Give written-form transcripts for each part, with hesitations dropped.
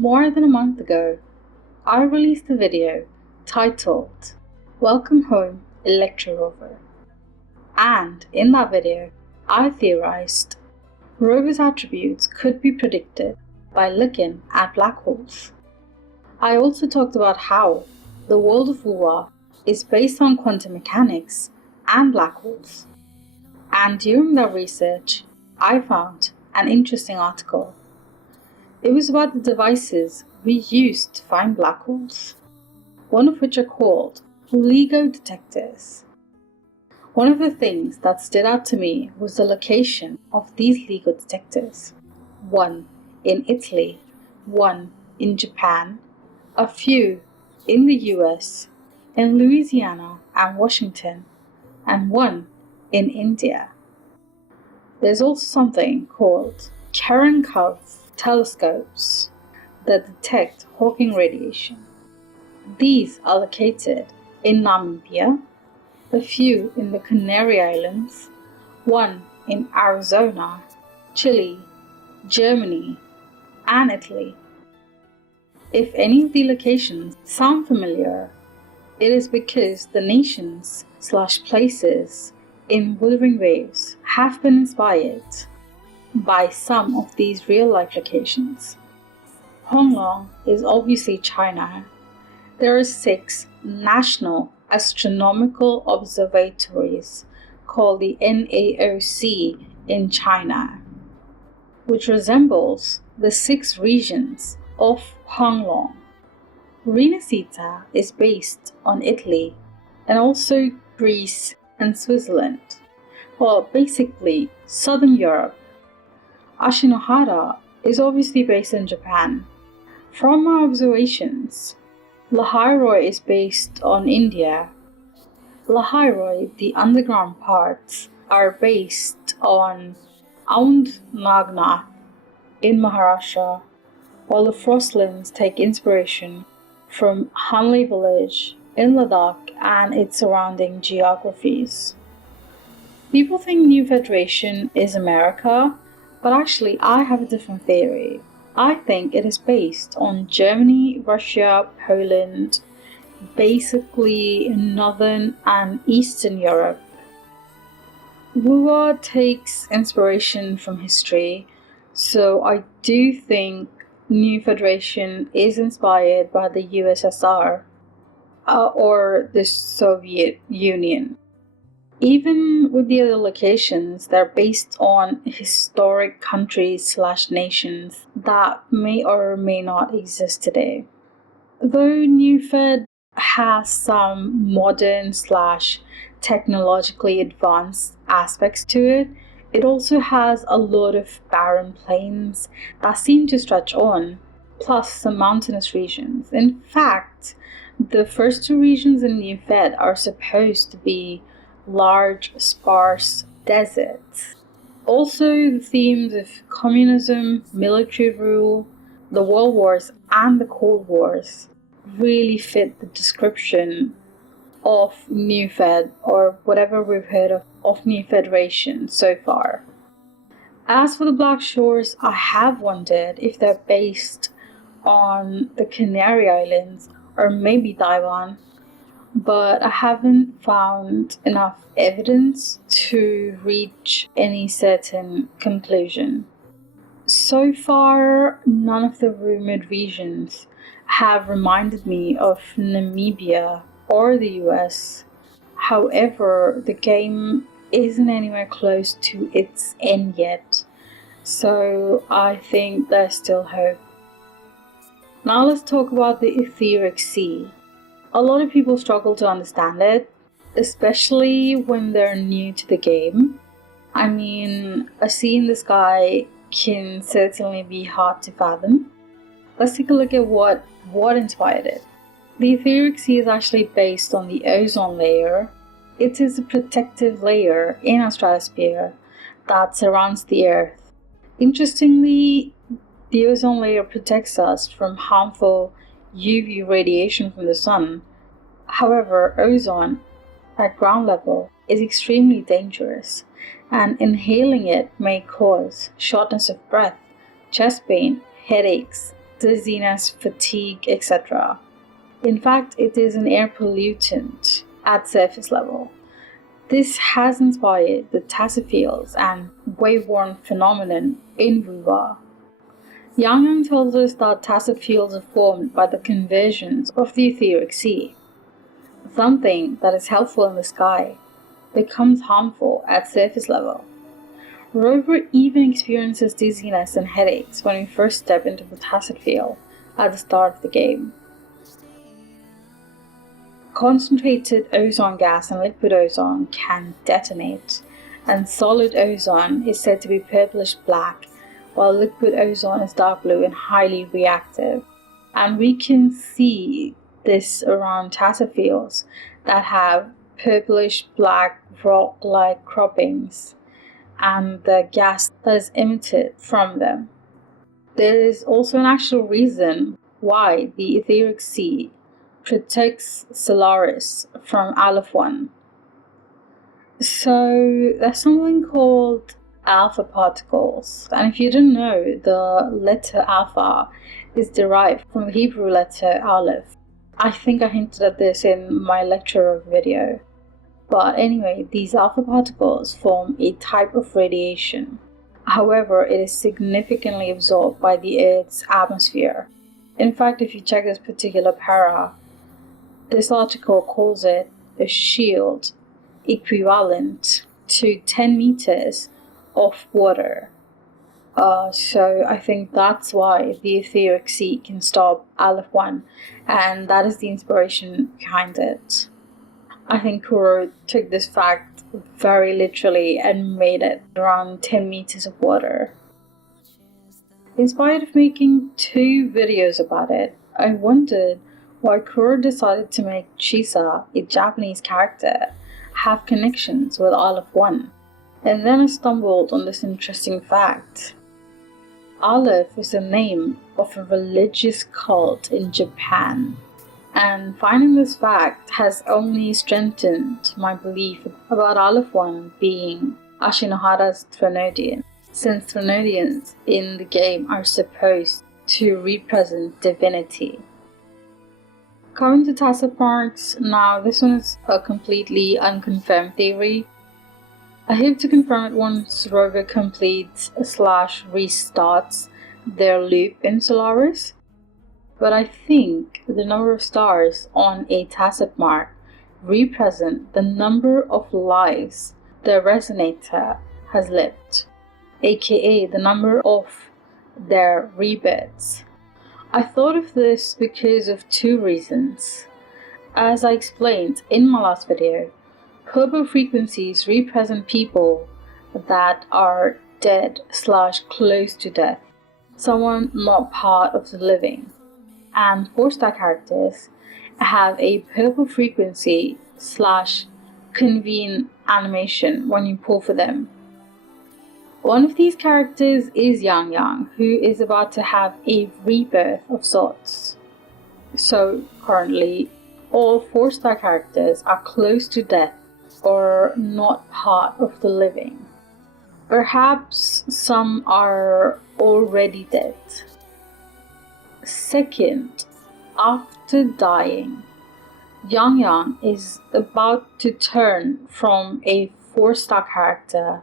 More than a month ago, I released a video titled Welcome Home Electro Rover, and in that video I theorized rover's attributes could be predicted by looking at black holes. I also talked about how the world of Wuwa is based on quantum mechanics and black holes, and during that research I found an interesting article. It was about the devices we use to find black holes, one of which are called LIGO detectors. One of the things that stood out to me was the location of these LIGO detectors. One in Italy, one in Japan, a few in the US, in Louisiana and Washington, and one in India. There's also something called Cherenkov telescopes that detect Hawking radiation. These are located in Namibia, a few in the Canary Islands, one in Arizona, Chile, Germany, and Italy. If any of the locations sound familiar, it is because the nations/places in Wuthering Waves have been inspired by some of these real-life locations. Huanglong is obviously China. There are 6 national astronomical observatories called the NAOC in China, which resembles the 6 regions of Huanglong. Rinascita is based on Italy and also Greece and Switzerland, well, basically Southern Europe. Ashinohara is obviously based in Japan. From my observations, Lahai-Roi is based on India. Lahai-Roi, the underground parts, are based on Aundnagna in Maharashtra, while the frostlands take inspiration from Hanli village in Ladakh and its surrounding geographies. People think New Federation is America, but actually I have a different theory. I think it is based on Germany, Russia, Poland, basically Northern and Eastern Europe. Wuwa takes inspiration from history, so I do think New Federation is inspired by the USSR or the Soviet Union. Even with the other locations, they're based on historic countries/nations that may or may not exist today. Though New Fed has some modern/technologically advanced aspects to it, it also has a lot of barren plains that seem to stretch on, plus some mountainous regions. In fact, the first 2 regions in New Fed are supposed to be large, sparse deserts. Also, the themes of communism, military rule, the World Wars, and the Cold Wars really fit the description of New Fed, or whatever we've heard of New Federation so far. As for the Black Shores, I have wondered if they're based on the Canary Islands or maybe Taiwan, but I haven't found enough evidence to reach any certain conclusion. So far, none of the rumored regions have reminded me of Namibia or the US. However, the game isn't anywhere close to its end yet, so I think there's still hope. Now let's talk about the Etheric Sea. A lot of people struggle to understand it, especially when they're new to the game. I mean, a sea in the sky can certainly be hard to fathom. Let's take a look at what inspired it. The Etheric Sea is actually based on the ozone layer. It is a protective layer in our stratosphere that surrounds the Earth. Interestingly, the ozone layer protects us from harmful UV radiation from the sun. However, ozone at ground level is extremely dangerous, and inhaling it may cause shortness of breath, chest pain, headaches, dizziness, fatigue, etc. In fact, it is an air pollutant at surface level. This has inspired the Tacet fields and wave-worn phenomenon in Wuwa. Yin Yang tells us that Tacet fields are formed by the conversions of the Etheric Sea. Something that is helpful in the sky becomes harmful at surface level. Rover even experiences dizziness and headaches when we first step into the Tacet field at the start of the game. Concentrated ozone gas and liquid ozone can detonate, and solid ozone is said to be purplish black, while liquid ozone is dark blue and highly reactive. And we can see this around Tacet fields that have purplish black rock-like croppings and the gas that is emitted from them. There is also an actual reason why the Etheric Sea protects Solaris from aleph 1. So there's something called alpha particles, and if you didn't know, the letter alpha is derived from the Hebrew letter aleph. I think I hinted at this in my lecture video. But anyway, these alpha particles form a type of radiation. However, it is significantly absorbed by the Earth's atmosphere. In fact, if you check this particular para, this article calls it a shield equivalent to 10 meters of water. So I think that's why the Etheric Sea can stop aleph 1, and that is the inspiration behind it. I think Kuro took this fact very literally and made it around 10 meters of water. Inspired of making 2 videos about it, I wondered why Kuro decided to make Chisa, a Japanese character, have connections with aleph 1. And then I stumbled on this interesting fact. Aleph is the name of a religious cult in Japan. And finding this fact has only strengthened my belief about aleph 1 being Ashinohara's Threnodian, since Threnodians in the game are supposed to represent divinity. Coming to Tacet Marks, now this one is a completely unconfirmed theory. I hope to confirm it once Rover completes / restarts their loop in Solaris. But I think the number of stars on a Tacet Mark represent the number of lives the resonator has lived, aka the number of their rebirths. I thought of this because of 2 reasons. As I explained in my last video, purple frequencies represent people that are dead / close to death, someone not part of the living. And 4-star characters have a purple frequency / convene animation when you pull for them. One of these characters is Yin Yang, who is about to have a rebirth of sorts. So currently, all 4-star characters are close to death or not part of the living. Perhaps some are already dead. Second, after dying, Yin Yang is about to turn from a 4-star character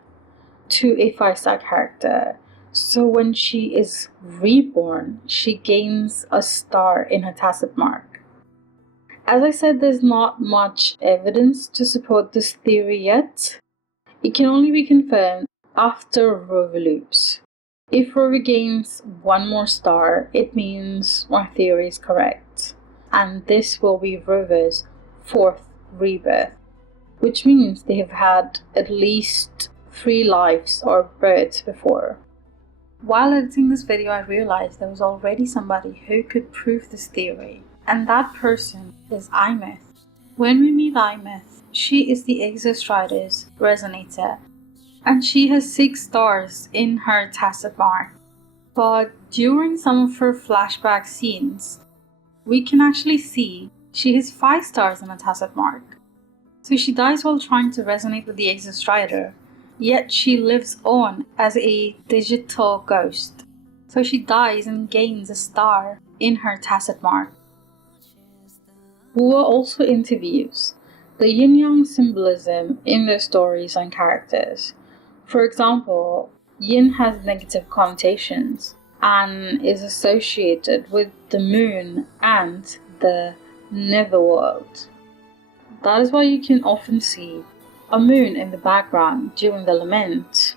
to a 5-star character. So when she is reborn, she gains a star in her Tacet Mark. As I said, there's not much evidence to support this theory yet. It can only be confirmed after Rover loops. If Rover gains 1 more star, it means my theory is correct. And this will be Rover's 4th rebirth, which means they have had at least 3 lives or births before. While editing this video, I realized there was already somebody who could prove this theory, and that person is Imeth. When we meet Imeth, she is the Exostrider's resonator, and she has 6 stars in her Tacet Mark. But during some of her flashback scenes, we can actually see she has 5 stars in her Tacet Mark. So she dies while trying to resonate with the Exostrider, yet she lives on as a digital ghost. So she dies and gains a star in her Tacet Mark. Wuwa also interviews the Yin Yang symbolism in their stories and characters. For example, Yin has negative connotations and is associated with the moon and the netherworld. That is why you can often see a moon in the background during the lament,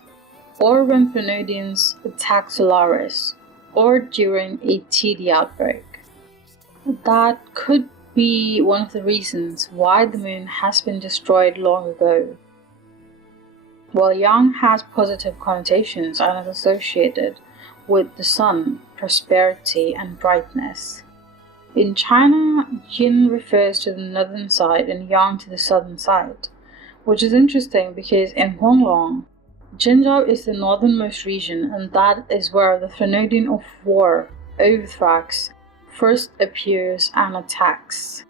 or when Phoenicians attack Solaris, or during a TD outbreak. That could be one of the reasons why the moon has been destroyed long ago. While Yang has positive connotations and is associated with the sun, prosperity, and brightness. In China, Yin refers to the northern side and Yang to the southern side, which is interesting because in Huanglong, Jinzhou is the northernmost region, and that is where the Phoenician of war, Overthrax, first appears and attacks.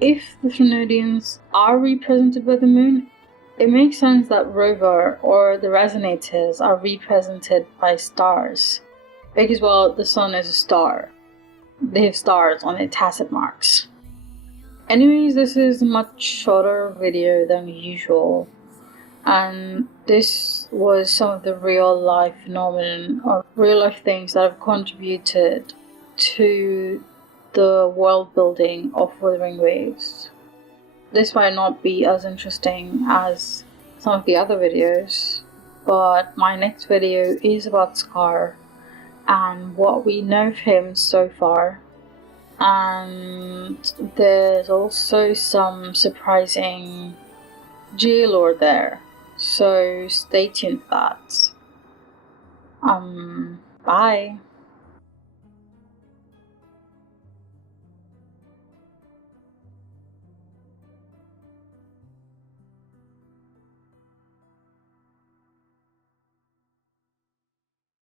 If the Phoenicians are represented by the moon, it makes sense that rover or the resonators are represented by stars, because well, the sun is a star. They have stars on their Tacet Marks. Anyways, this is a much shorter video than usual, and this was some of the real life phenomenon or real life things that have contributed to the world building of Wuthering Waves. This might not be as interesting as some of the other videos, but my next video is about Scar and what we know of him so far. And there's also some surprising G-lore there, so stay tuned for that. Bye.